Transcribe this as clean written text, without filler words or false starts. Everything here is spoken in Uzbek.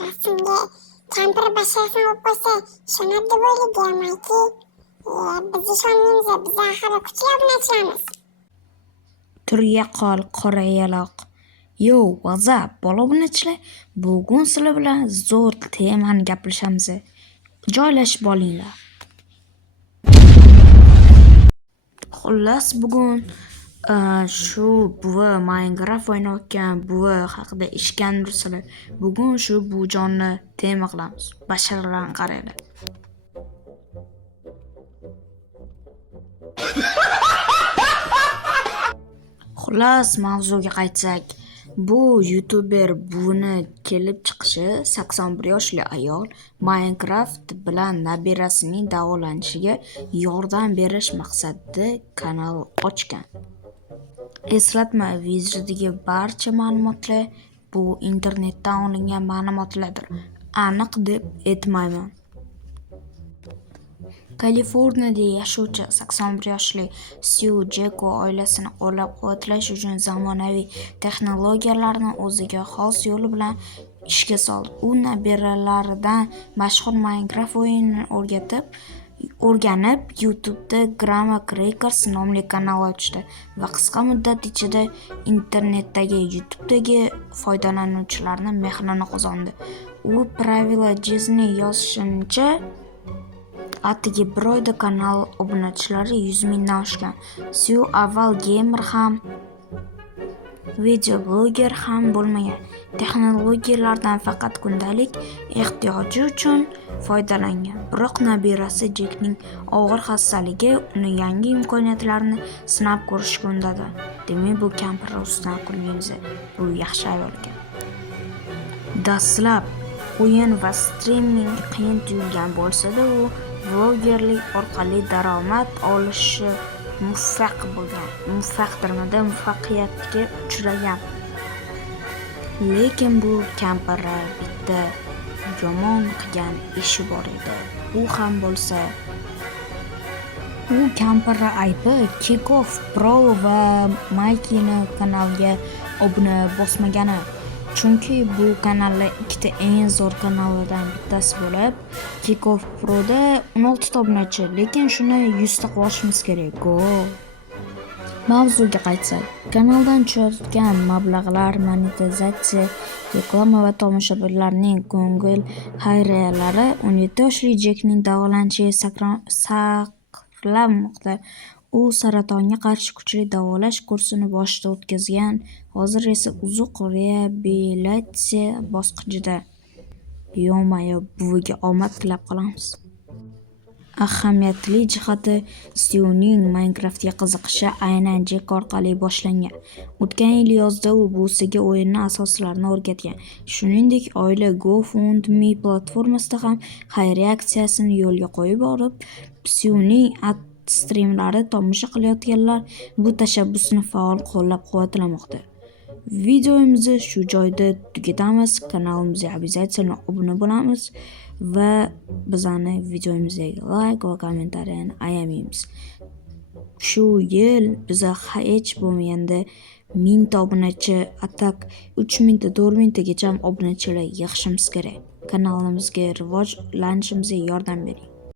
rasmga kampir basharasini olib qo'ysa ishonadi deb o'ylayapmanki, biz ishonmaymiz, biz axir kuchli obunachilarmiz. Turga qol qora yaloq. Yo, WhatsApp bola obunachilar, bugun sizlar bilan zo'r temani gaplashamiz. Joylashib olinglar. Xullas, bugun shu buvi Minecraft o'ynayotgan buvi haqida eshitgandirsizlar. Bugun shu buvjonni tema qilamiz. Basharlarni qaranglar. Xullas, mavzuga qaytsak, bu youtuber buvini kelib chiqishi 81 yoshli ayol Minecraft bilan nabirasining davolanishiga yordam berish maqsadida kanal ochgan. Eslatma, videodagi barcha ma'lumotlar bu internetdan olingan ma'lumotlardir. Aniq deb aytmayman. Kaliforniyada yashovchi 81 yoshli Sue Jeko oilasini qo'llab-quvvatlash uchun zamonaviy texnologiyalarni o'ziga xos yo'li bilan ishga soldi. U nabiralaridan mashhur Minecraft o'yinini o'rganib, YouTube'da Grama Crackers nomli kanal ochdi va qisqa muddat ichida internetdagi YouTube'dagi foydalanuvchilarning mehrini qozondi. U Pravila Disney yozishicha, atigi bir oyda kanal obunachilari 100 mingdan oshgan. Sue avval gamer ham, video bloger ham bo'lmagan. Texnologiyalardan faqat kundalik ehtiyoji uchun foydalangan. Biroq nabirasi Jekning og'ir xastaligi uni yangi imkoniyatlarni sinab ko'rishga undadi. Demak, bu kampir ustidan kulmaymiz. Bu yaxshi ayol ekan. Dastlab o'yin va streaming qiyin tuyulgan bo'lsa-da, u blogerlik orqali daromad olishi muvaffaqiyatga uchragan. Lekin bu kampirga bitta yomon qilgan ishi bor edi. U ham bo'lsa, u kampirga aybi Kickoff Pro va Mikey'ni kanalga obuna bosmagani. Chunki bu kanallar ikkita eng zo'r kanallardan bittasi bo'lib, Kickoff Pro'da 16 ta obunachi, lekin shuni 100 ta qilishimiz kerak. Go! Mavzuga qaytsak, kanaldan tushayotgan mablag'lar monetizatsiya, reklama va tomoshabinlarning ko'ngil xayriyalari 17 yoshli Jekning davolanishiga saqlanmoqda. U saratonga qarshi kuchli davolash kursini boshida o'tkazgan, hozir esa uzuq reabilitatsiya bosqichida. Yo-mayo, buviga omad tilab qolamiz. Ahamiyatli jihati, Stue'ning Minecraftga qiziqishi aynan Jek orqali boshlangan. O'tgan yil yozda u buvisiga o'yinning asoslarini o'rgatgan. Shuningdek, oila GoFundMe platformasida ham xayriya aksiyasini yo'lga qo'yib borib, Stue'ning streamlari tomosha qilayotganlar bu tashabbusni faol qo'llab-quvvatlamoqda. Videomizni shu joyda tugatamiz. Kanalimizga обязательно obuna bo'lamiz va bizani videomizdagi like va kommentariyani ayamaymiz. Shu yil biza hech bo'lmaganda 1000 ta obunachi, atak 3000 ta, 4000 tagacha obunachilar yig'ishimiz kerak. Kanalimizga rivojlanishimizga yordam bering.